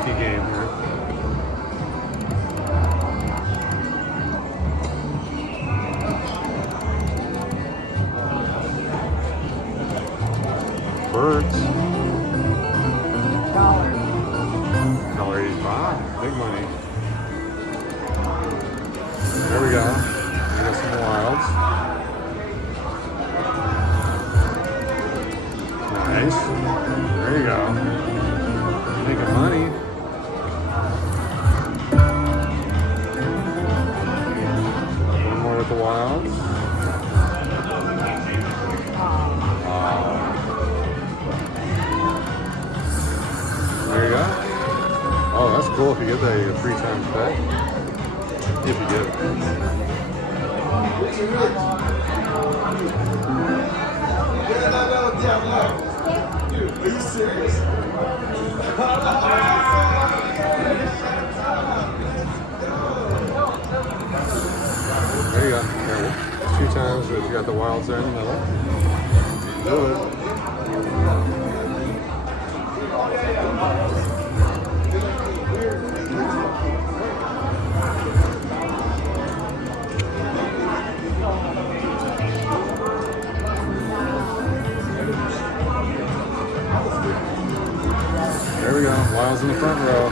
monkey game here. Birds. $1.85. Big money. There we go. We got some wilds. Nice. There you go. Making money. One more with the wilds. There you go. Oh, that's cool. If you get that, you get 3 times pay. If you get it. Are you serious? There you go. There. 2 times if you got the wilds there in the middle. Do it. There we go. Wilds in the front row.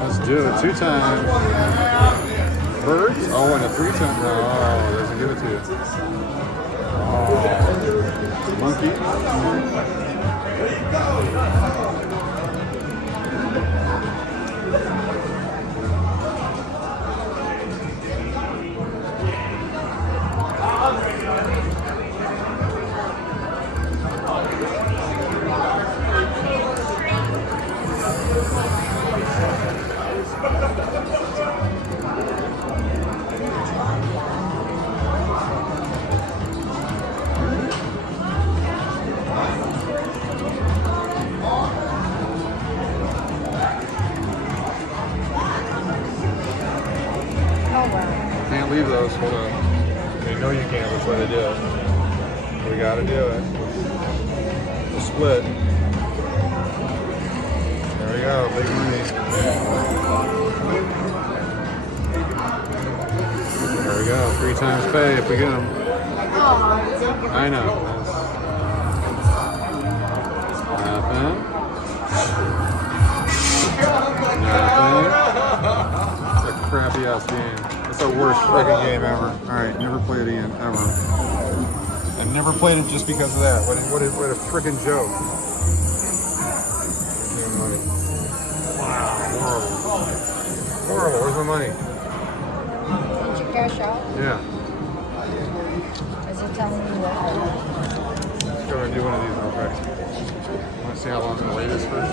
Let's do it. 2 times. Birds? Oh, and a 3 times. Oh, doesn't give it to you. Oh. Monkey. Can't leave those. Hold on. You know you can't. That's why they do it. We gotta do it. The split. There we go. Big money. There we go. 3 times pay if we get them. I know. Nothing. It's a crappy ass game. It's the worst freaking game ever. Alright, never play it again, ever. I never played it just because of that. What a freaking joke. Wow, horrible. Horrible, where's my money? Did you cash out? Yeah. Is it telling you what? Let's go and do one of these real quick. Want to see how long the wait is first?